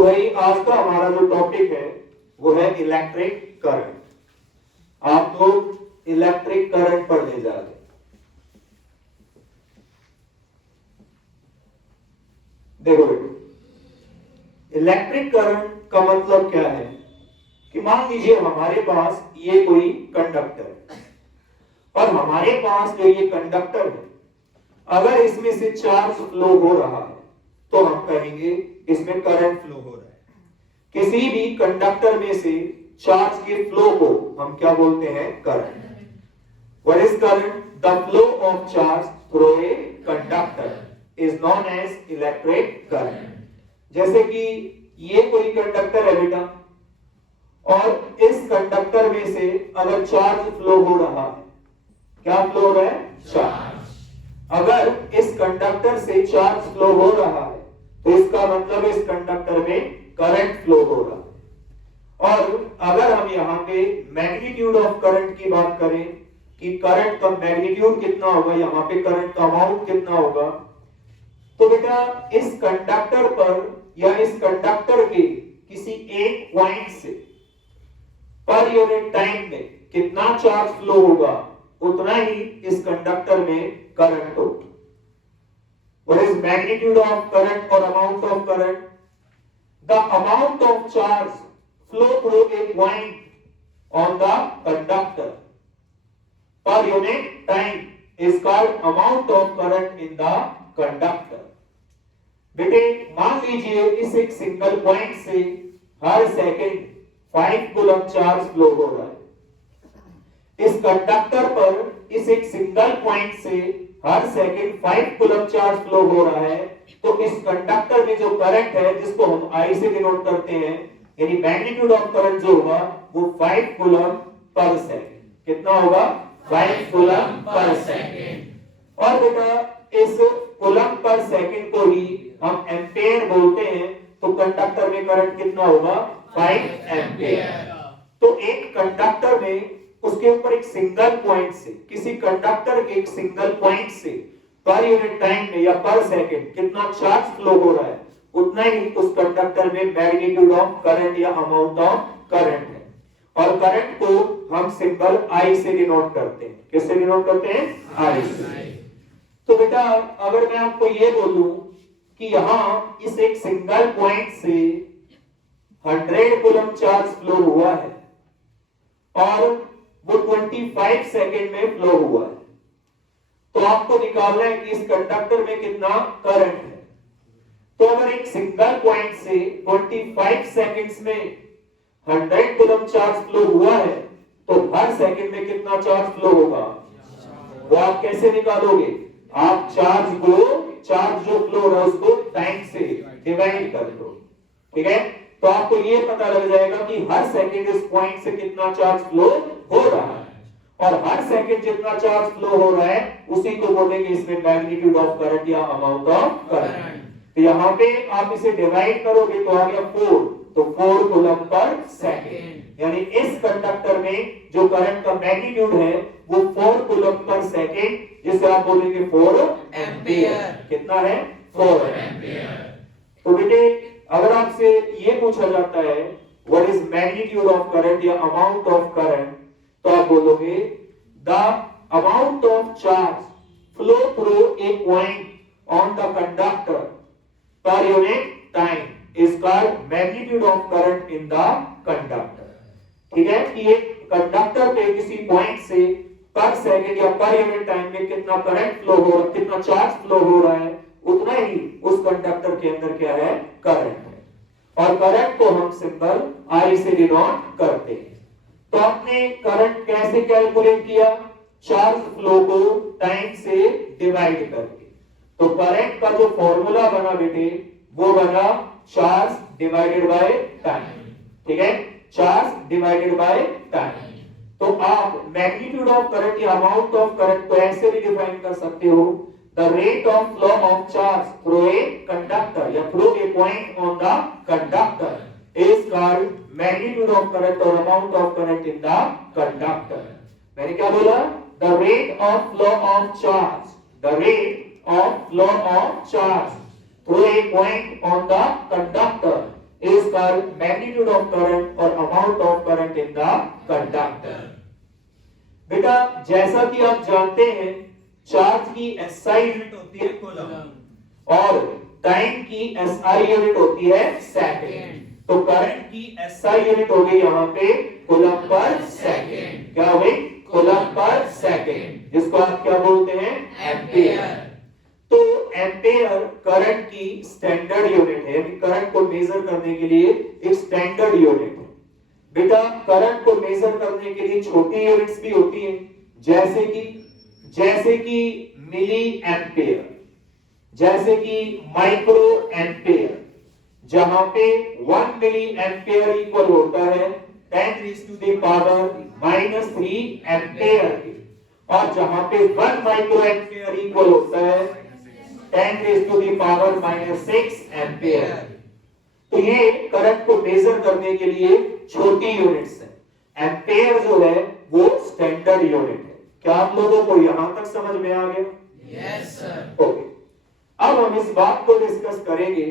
तो भाई आज का हमारा जो टॉपिक है वो है इलेक्ट्रिक करंट। आप लोग इलेक्ट्रिक करंट पढ़ने जा रहे हैं। देखो बेटो, इलेक्ट्रिक करंट का मतलब क्या है कि मान लीजिए हमारे पास ये कोई कंडक्टर है और हमारे पास जो ये कंडक्टर है, अगर इसमें से चार्ज फ्लो हो रहा है तो हम कहेंगे इसमें करंट फ्लो हो रहा है। किसी भी कंडक्टर में से चार्ज के फ्लो को हम क्या बोलते हैं? Current. What is current? The flow of charge through a conductor is known as electric current. जैसे कि ये कोई कंडक्टर है बेटा, और इस कंडक्टर में से अगर चार्ज फ्लो हो रहा है, क्या फ्लो हो रहा है? चार्ज। अगर इस कंडक्टर से चार्ज फ्लो हो रहा है तो इसका मतलब इस कंडक्टर में करंट फ्लो हो रहा है। और अगर हम यहाँ पे मैग्नीट्यूड ऑफ करंट की बात करें कि करंट का मैग्नीट्यूड कितना होगा, यहाँ पे करंट का अमाउंट कितना होगा, तो बेटा इस कंडक्टर पर या इस कंडक्टर के किसी एक पॉइंट से पर यूनिट टाइम में कितना चार्ज फ्लो होगा, उतना ही इस कंडक्टर में करंट होगा। What is magnitude of current or amount of current? The amount of charge flow through a point on the conductor per unit time is called amount of current in the conductor. बेटे मान लीजिए इस एक single point से हर second 5 coulomb charge flow हो रहा है। इस कंडक्टर पर इस एक सिंगल पॉइंट से हर सेकंड 5 कूलम चार्ज फ्लो हो रहा है, तो इस कंडक्टर में जो करंट है जिसको हम I से डिनोट करते हैं, यानी मैग्नीट्यूड ऑफ करंट जो होगा वो 5 कूलम पर सेकंड। कितना होगा? 5 कूलम पर सेकंड। और बेटा इस कूलम पर सेकंड को ही हम एम्पेयर बोलते हैं, तो कंडक्टर में करंट कितना होगा? 5 एम्पेयर। तो एक कंडक्टर में उसके ऊपर एक सिंगल पॉइंट से, किसी कंडक्टर के एक सिंगल पॉइंट से पर यूनिट टाइम में या पर सेकंड कितना चार्ज फ्लो हो रहा है, उतना ही उस कंडक्टर में मैग्नीट्यूड ऑफ करंट या अमाउंट ऑफ करंट है। और करंट को हम सिंबल I से डिनोट करते हैं। किससे डिनोट करते हैं? I से। तो बेटा अगर मैं आपको ये बोलूं कि यहां इस एक सिंगल पॉइंट से 100 कूलम चार्ज फ्लो हुआ है और वो 25 सेकंड में फ्लो हुआ है, तो आपको निकालना है कि इस कंडक्टर में कितना करंट है। तो अगर एक सिंगल पॉइंट से 25 सेकंड्स में 100 कूलम चार्ज फ्लो हुआ है, तो हर सेकंड में कितना चार्ज फ्लो होगा, वो आप कैसे निकालोगे? आप चार्ज जो फ्लो हो रहा है उसको टाइम से डिवाइड कर दो। ठीक है, तो आपको ये पता लग जाएगा कि हर सेकंड इस पॉइंट से कितना चार्ज फ्लो हो रहा है, और हर सेकंड जितना चार्ज फ्लो हो रहा है उसी को बोलेंगे इसमें मैग्नीट्यूड ऑफ करंट या अमाउंट ऑफ करंट। तो यहाँ पे आप इसे डिवाइड करोगे तो आ गया 4, तो 4 कूलम पर सेकंड, यानी इस कंडक्टर में जो करंट का मैग्नीट्यूड है वो 4 कूलम पर सेकंड, जिसे आप बोलेंगे 4 एम्पियर। कितना है? 4 एम्पियर। तो बेटे अगर आपसे ये पूछा जाता है what is magnitude of current या अमाउंट ऑफ करंट, तो आप बोलोगे the amount of charge flow through a point on the conductor per unit time is called magnitude of current in the conductor. ठीक है, कि एक कंडक्टर पे किसी पॉइंट से पर सेकंड या पर यूनिट टाइम में कितना करंट फ्लो हो रहा है, कितना चार्ज फ्लो हो रहा है, उतना ही उस कंडक्टर के अंदर क्या है? करंट है। और करंट को हम सिंबल I से डिनोट करते हैं। तो आपने करंट कैसे कैलकुलेट किया? चार्ज फ्लो को टाइम से डिवाइड करके। तो करंट का जो फॉर्मूला बना बेटे वो बना चार्ज डिवाइडेड बाय टाइम। ठीक है, चार्ज डिवाइडेड बाय टाइम। तो आप मैग्नीट्यूड ऑफ करंट या अमाउंट ऑफ करंट को ऐसे भी डिफाइन कर सकते हो, the rate of flow of charge through a conductor या through a point on the conductor is called magnitude of current or amount of current in the conductor। मैंने क्या बोला? the rate of flow of charge, the rate of flow of charge through a point on the conductor is पर magnitude of current और amount of current in the conductor. बेटा जैसा कि आप जानते हैं चार्ज की एसआई यूनिट होती है कूलम और टाइम की एसआई यूनिट होती है सेकंड। तो करंट की एसआई यूनिट हो गई यहाँ पे कूलम पर सेकंड। क्या हो गई? कूलम पर सेकंड, जिसको आप क्या बोलते हैं? एम्पियर। तो एम्पियर करंट की स्टैंडर्ड यूनिट है, यानी करंट को मेजर करने के लिए एक स्टैंडर्ड यूनिट है। बेटा करंट को मेजर करने के लिए छोटी यूनिट्स भी होती हैं, जैसे कि मिली एम्पियर, जैसे कि माइक्रो एम्पियर, जहां पे 1 मिली एम्पियर इक्वल होता है 10⁻³ एम्पियर के, और जहां पे 1 माइक्रो एम्पियर इक्वल होता है 10⁻⁻6 एम्पियर। तो ये करंट को मेजर करने के लिए छोटी यूनिट्स है। एम्पियर जो है वो स्टैंडर्ड यूनिट है। क्या आप लोगों को यहां तक समझ में आ गया? Yes sir. ओके, अब हम इस बात को डिस्कस करेंगे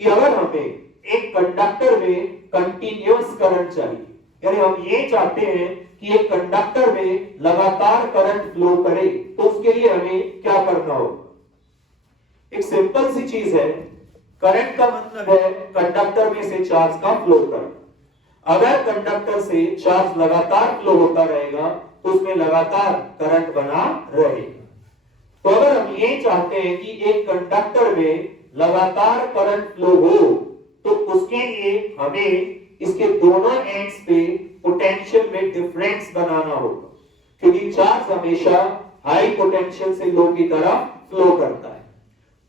कि अगर हमें एक कंडक्टर में कंटीन्यूअस करंट चाहिए, यानी हम ये चाहते हैं कि एक कंडक्टर में लगातार करंट फ्लो करे, तो उसके लिए हमें क्या करना होगा? एक सिंपल सी चीज है, करंट का मतलब है कंडक्टर में से चार्ज का फ्लो करना। अगर कंडक्टर से चार्ज लगातार फ्लो होता रहेगा तो उसमें लगातार करंट बना रहेगा। तो अगर हम ये चाहते हैं कि एक कंडक्टर में लगातार करंट फ्लो हो, तो उसके लिए हमें इसके दोनों एंड्स पे पोटेंशियल में डिफरेंस बनाना होगा, क्योंकि चार्ज हमेशा हाई पोटेंशियल से लो की तरफ फ्लो करता है।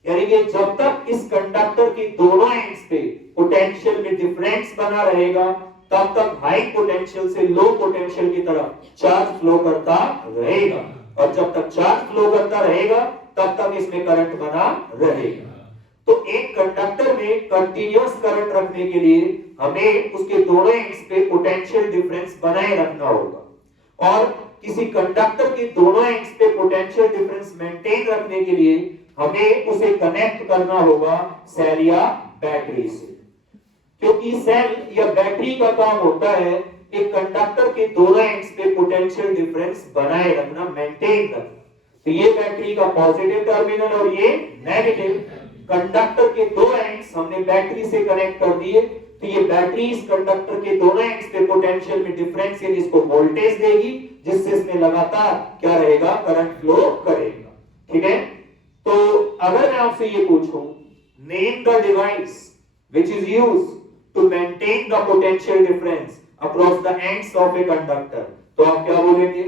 यानी कि जब तक इस कंडक्टर के दोनों एंड्स पे पोटेंशियल में डिफरेंस बना रहेगा, तब तक हाई पोटेंशियल से लो पोटेंशियल की तरफ चार्ज फ्लो करता रहेगा, और जब तक चार्ज फ्लो करता रहेगा तब तक इसमें करंट बना रहेगा। तो एक कंडक्टर में कंटीन्यूअस करंट रखने के लिए हमें उसके दोनों एंड्स पे पोटेंशियल डिफरेंस बनाए रखना होगा, और किसी कंडक्टर के दोनों एंड्स पे पोटेंशियल डिफरेंस मेंटेन रखने के लिए हमें उसे कनेक्ट करना होगा सेल या बैटरी से, क्योंकि सेल या बैटरी का काम होता है एक कंडक्टर के दोनों एंड्स पे पोटेंशियल डिफरेंस बनाए रखना, मेंटेन रखना। तो ये बैटरी का पॉजिटिव टर्मिनल और ये नेगेटिव, कंडक्टर के दो एंड्स हमने बैटरी से कनेक्ट कर दिए, तो ये बैटरी इस कंडक्टर के दोनों एंड्स पे पोटेंशियल में डिफरेंस यानी इसको वोल्टेज देगी, जिससे इसमें लगातार क्या रहेगा? करंट फ्लो करेगा। ठीक है, तो अगर मैं आपसे ये पूछूं, name the device which is used to maintain the potential difference across the ends of a conductor, तो आप क्या बोलेंगे?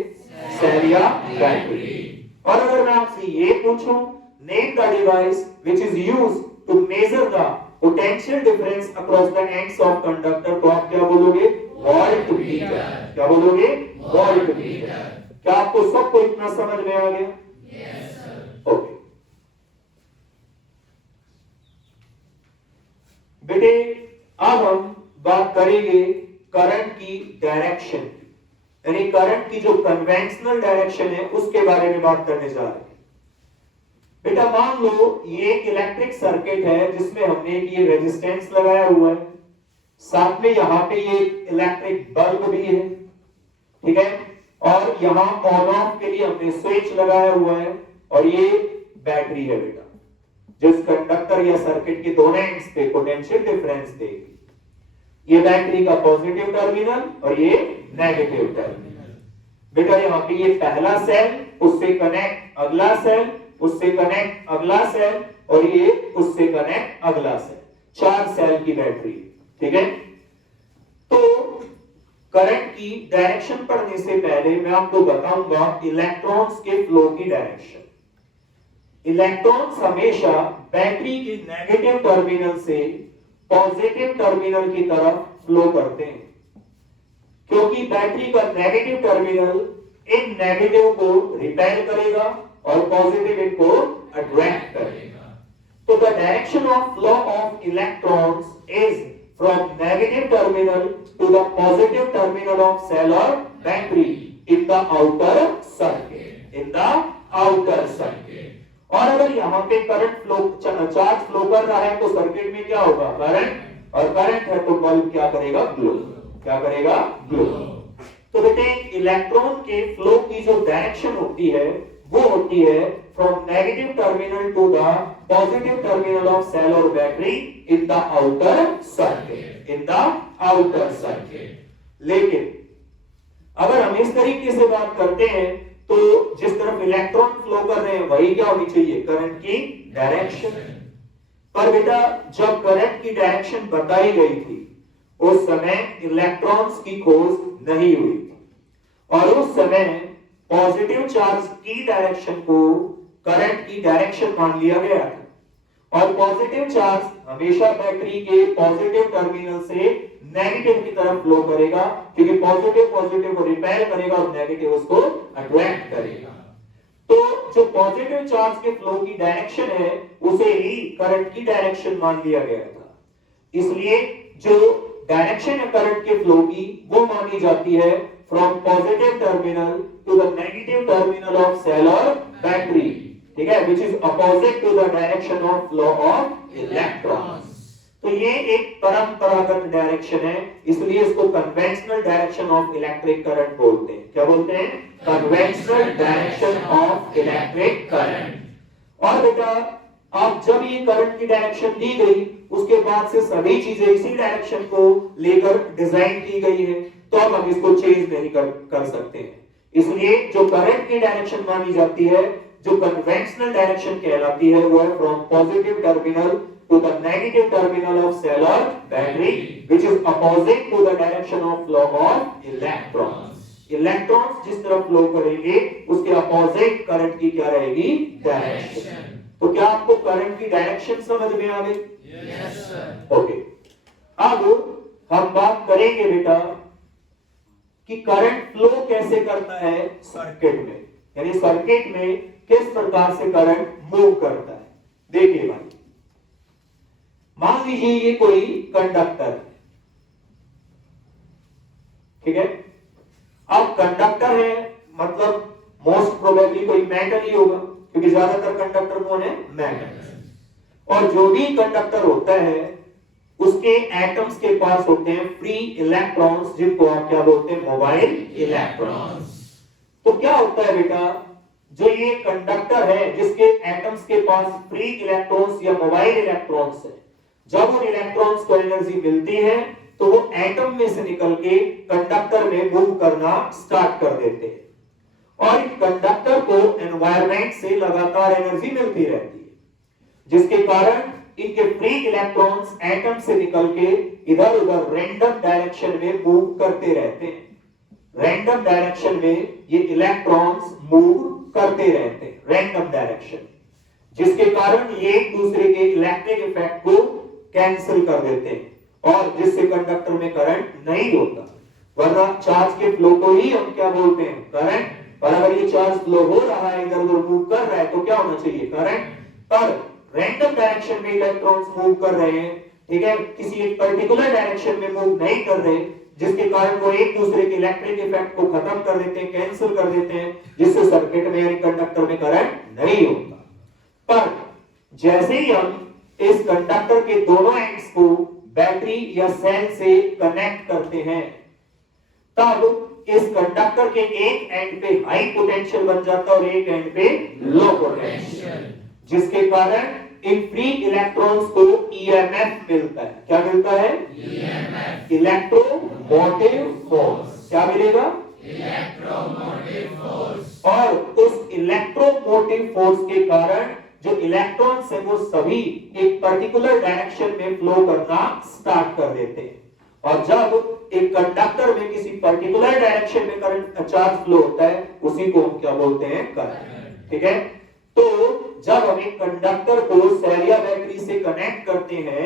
सेल या बैटरी। और अगर मैं आपसे ये पूछूं, name the device which is used to measure the potential difference across the ends of conductor, तो आप क्या बोलोगे? वोल्टमीटर। क्या बोलोगे? वोल्टमीटर। क्या आपको सबको इतना समझ में आ गया? Yes sir. ओके बेटे, अब हम बात करेंगे करंट की डायरेक्शन की, यानी करंट की जो कन्वेंशनल डायरेक्शन है उसके बारे में बात करने जा रहे हैं। बेटा मान लो ये एक इलेक्ट्रिक सर्किट है जिसमें हमने ये रेजिस्टेंस लगाया हुआ है, साथ में यहाँ पे ये इलेक्ट्रिक बल्ब भी है, ठीक है, और यहाँ ऑन ऑफ के लिए हमने स्विच लगाया हुआ है, और ये बैटरी है बेटा, जिस कंडक्टर या सर्किट के दोनों एंड्स पे पोटेंशियल डिफरेंस देगी। ये बैटरी का पॉजिटिव टर्मिनल और ये नेगेटिव टर्मिनल। बेटा यहाँ पे ये पहला सेल, उससे कनेक्ट अगला सेल, उससे कनेक्ट अगला सेल, और ये उससे कनेक्ट अगला सेल, 4 सेल की बैटरी। ठीक है, तो करंट की डायरेक्शन पढ़ने से पहले मैं आपको बताऊंगा इलेक्ट्रॉन्स के फ्लो की डायरेक्शन। इलेक्ट्रॉन्स हमेशा बैटरी के नेगेटिव टर्मिनल से पॉजिटिव टर्मिनल की तरफ फ्लो करते हैं, क्योंकि बैटरी का नेगेटिव टर्मिनल इन नेगेटिव को रिपेल करेगा और पॉजिटिव इनको अट्रैक्ट करेगा। तो the direction of flow of electrons is from negative terminal to the positive terminal of cell और battery in the outer circuit, in the outer circuit. और अगर यहाँ पे करंट फ्लो, चार्ज फ्लो कर रहा है, तो सर्किट में क्या होगा? करंट और करंट है तो बल्ब क्या करेगा, ग्लो। क्या करेगा, ग्लो। तो बेटे इलेक्ट्रॉन के फ्लो की जो डायरेक्शन होती है वो होती है from negative terminal to the positive terminal of cell और battery in the outer circuit, in the outer circuit. लेकिन अगर हम इस तरीके से बात करते हैं तो जिस तरफ इलेक्ट्रॉन फ्लो कर रहे हैं वही क्या होनी चाहिए, करंट की डायरेक्शन। पर बेटा जब करंट की डायरेक्शन बताई गई थी उस समय इलेक्ट्रॉन्स की खोज नहीं हुई थी और उस समय पॉजिटिव चार्ज की डायरेक्शन को करंट की डायरेक्शन मान लिया गया था और पॉजिटिव चार्ज हमेशा बैटरी के पॉजिटिव टर्मिनल से नेगेटिव की तरफ फ्लो करेगा क्योंकि पॉजिटिव पॉजिटिव को रिपेल करेगा और नेगेटिव उसको अट्रैक्ट करेगा। तो जो पॉजिटिव चार्ज के फ्लो की डायरेक्शन है उसे ही करंट की डायरेक्शन मान लिया गया था। इसलिए जो डायरेक्शन है करंट के फ्लो की वो मानी जाती है from positive terminal to the negative terminal of cell और बैटरी, ठीक है, which is opposite to the direction of flow of electrons. तो ये एक परंपरागत डायरेक्शन है, इसलिए इसको conventional direction of electric current बोलते हैं। क्या बोलते हैं, conventional direction of electric current. और बेटा अब जब ये करंट की डायरेक्शन दी गई उसके बाद से सभी चीजें इसी डायरेक्शन को लेकर डिजाइन की गई है, तो अब हम इसको चेंज नहीं कर सकते हैं। इसलिए जो करंट की डायरेक्शन मानी जाती है, जो कन्वेंशनल डायरेक्शन कहलाती है, वो है from positive terminal to the negative terminal of cell or battery, which is opposite to the direction of flow of electrons. Electrons जिस तरफ फ्लो करेंगे उसके अपोजिट करंट की क्या रहेगी, डायरेक्शन। तो क्या आपको करंट की डायरेक्शन समझ में आ गई? Yes sir. ओके, अब हम बात करेंगे बेटा कि करंट फ्लो कैसे करता है सर्किट में, यानी सर्किट में किस प्रकार से करंट मूव करता है। देखिए भाई, मान लीजिए ये कोई कंडक्टर है, ठीक है। अब कंडक्टर है मतलब मोस्ट प्रोबेबली कोई मेटल ही होगा क्योंकि ज्यादातर कंडक्टर कौन है, मेटल। और जो भी कंडक्टर होता है उसके एटम्स के पास होते हैं फ्री इलेक्ट्रॉन्स, जिनको आप क्या बोलते हैं, मोबाइल इलेक्ट्रॉन्स। तो क्या होता है बेटा, जो ये कंडक्टर है जिसके एटम्स के पास फ्री इलेक्ट्रॉन्स या मोबाइल इलेक्ट्रॉन्स है, जब उन इलेक्ट्रॉन्स को एनर्जी मिलती है तो वो एटम में से निकल के कंडक्टर में मूव करना स्टार्ट कर देते हैं और कंडक्टर को एनवायरनमेंट से लगातार एनर्जी मिलती रहती है, जिसके कारण इनके फ्री इलेक्ट्रॉन्स एटम से निकल के इधर उधर रैंडम डायरेक्शन में मूव करते रहते हैं। रैंडम डायरेक्शन में ये इलेक्ट्रॉन्स मूव करते रहते हैं, रैंडम डायरेक्शन, जिसके कारण ये एक दूसरे के इलेक्ट्रिक इफेक्ट को कैंसिल कर देते हैं और जिससे कंडक्टर में करंट नहीं होता। वरना चार्ज के फ्लो को ही हम क्या बोलते हैं, करंट। पर अगर ये चार्ज फ्लो हो रहा है, इधर उधर मूव कर रहा है, तो क्या होना चाहिए, करंट। पर रैंडम डायरेक्शन में इलेक्ट्रॉन्स मूव कर रहे हैं, ठीक है, किसी एक पर्टिकुलर डायरेक्शन में मूव नहीं कर रहे, जिसके कारण वो एक दूसरे के इलेक्ट्रिक इफेक्ट को खत्म कर देते हैं, कैंसिल कर देते हैं, जिससे सर्किट में यानी कंडक्टर में करंट नहीं होता। पर जैसे ही हम इस कंडक्टर के दोनों एंड्स को बैटरी या सेल से कनेक्ट करते हैं, तब इस कंडक्टर के एक एंड पे हाई पोटेंशियल बन जाता है और एक एंड पे लो पोटेंशियल, जिसके कारण इन फ्री इलेक्ट्रॉन्स को ईएमएफ मिलता है। क्या मिलता है, ईएमएफ, इलेक्ट्रोमोटिव फोर्स। क्या मिलेगा, इलेक्ट्रोमोटिव फोर्स। और उस इलेक्ट्रोमोटिव फोर्स के कारण जो इलेक्ट्रॉन्स है वो सभी एक पर्टिकुलर डायरेक्शन में फ्लो करना स्टार्ट कर देते हैं। और जब एक कंडक्टर में किसी पर्टिकुलर डायरेक्शन में करंट चार्ज फ्लो होता है उसी को हम क्या बोलते हैं, करंट, ठीक है। तो जब हम एक कंडक्टर को सेल या बैटरी से कनेक्ट करते हैं,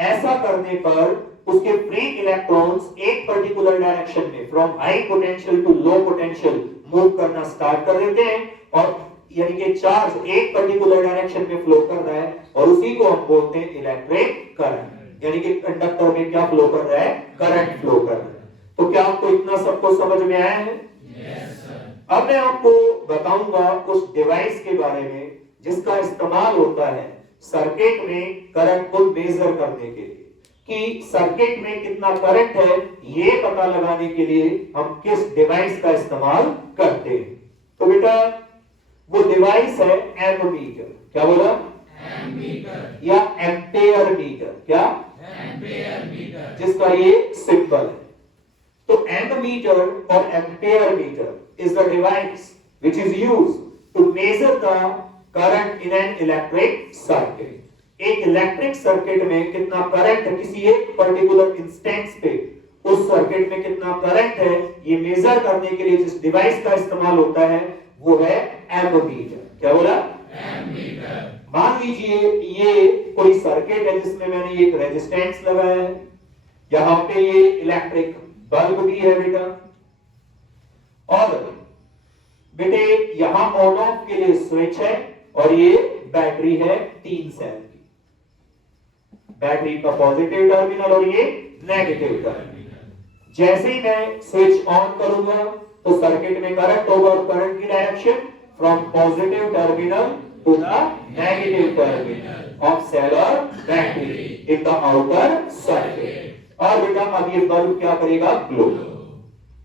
ऐसा करने पर उसके फ्री इलेक्ट्रॉन्स एक पर्टिकुलर डायरेक्शन में from high potential to low potential move करना स्टार्ट कर देते हैं और यानी कि चार्ज एक पर्टिकुलर डायरेक्शन में फ्लो कर रहा है और उसी को हम बोलते हैं इलेक्ट्रिक करंट, यानी कि कंडक्टर में क्या फ्लो कर रहा है, करंट फ्लो कर रहा है। तो क्या आपको इतना सबको समझ में आया है? Yes sir. अब मैं आपको बताऊंगा उस डिवाइस के बारे में जिसका इस्तेमाल होता है सर्किट में करंट को मेजर करने के लिए। कि सर्किट में कितना करंट है, ये पता लगाने के लिए हम किस डिवाइस का इस्तेमाल करते हैं। तो बेटा वो डिवाइस है एमीटर। क्या बोला? एमीटर या एम्पेयर मीटर। क्या? एम्पेयर मीटर, जिसका ये सिंबल है। तो एमीटर और ampere metre is the device which is used to measure the current in an electric circuit. एक इलेक्ट्रिक सर्किट में कितना करंट है किसी एक पर्टिकुलर इंस्टेंस पे, उस सर्किट में कितना करंट है, ये मेजर करने के लिए जिस डिवाइस का इस्तेमाल होता है वो है एमीटर। क्या बोला? एमीटर। मान लीजिए ये कोई सर्किट है जिसमें मैंने एक रेजिस्टेंस लगाया है, यहां पे ये इलेक्ट्रिक बल्ब भी है बेटा, और बेटे यहां ऑन ऑफ के लिए स्विच है, और ये बैटरी है 3 सेल की। बैटरी का पॉजिटिव टर्मिनल और ये नेगेटिव टर्मिनल। जैसे ही मैं स्विच ऑन करूंगा तो सर्किट में करंट होगा, और करंट की direction from positive terminal to the negative terminal of cell और battery in the outer circuit. और बेटा अब ये बल्ब क्या करेगा? ग्लो।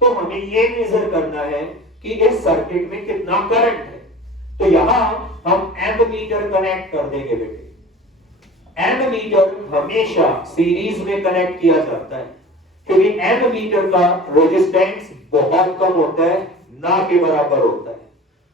तो हमें ये मेजर करना है कि इस सर्किट में कितना करंट है। तो यहां हम एमीटर कनेक्ट कर देंगे बेटे। एमीटर हमेशा सीरीज में कनेक्ट किया जाता है, क्योंकि एमीटर का रेजिस्टेंस बहुत कम होता है, ना के बराबर होता है।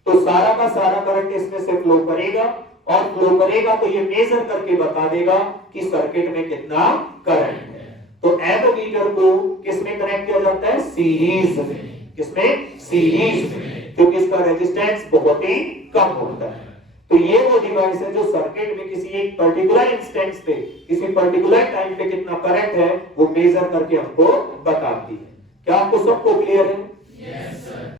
तो सारा का सारा करंट इसमें से फ्लो करेगा, और फ्लो करेगा तो ये मेजर करके बता देगा कि सर्किट में कितना करंट है। तो एमीटर को किसमें कनेक्ट किया जाता है? सीरीज में। किसमें? सीरीज में, क्योंकि इसका रेजिस्टेंस बहुत ही कम होता है। तो ये वो डिवाइस है जो सर्किट में किसी एक पर्टिकुलर इंस्टेंस पे, किसी पर्टिकुलर टाइम पे कितना करंट है वो मेजर करके हमको बताती है। क्या आपको सबको क्लियर है?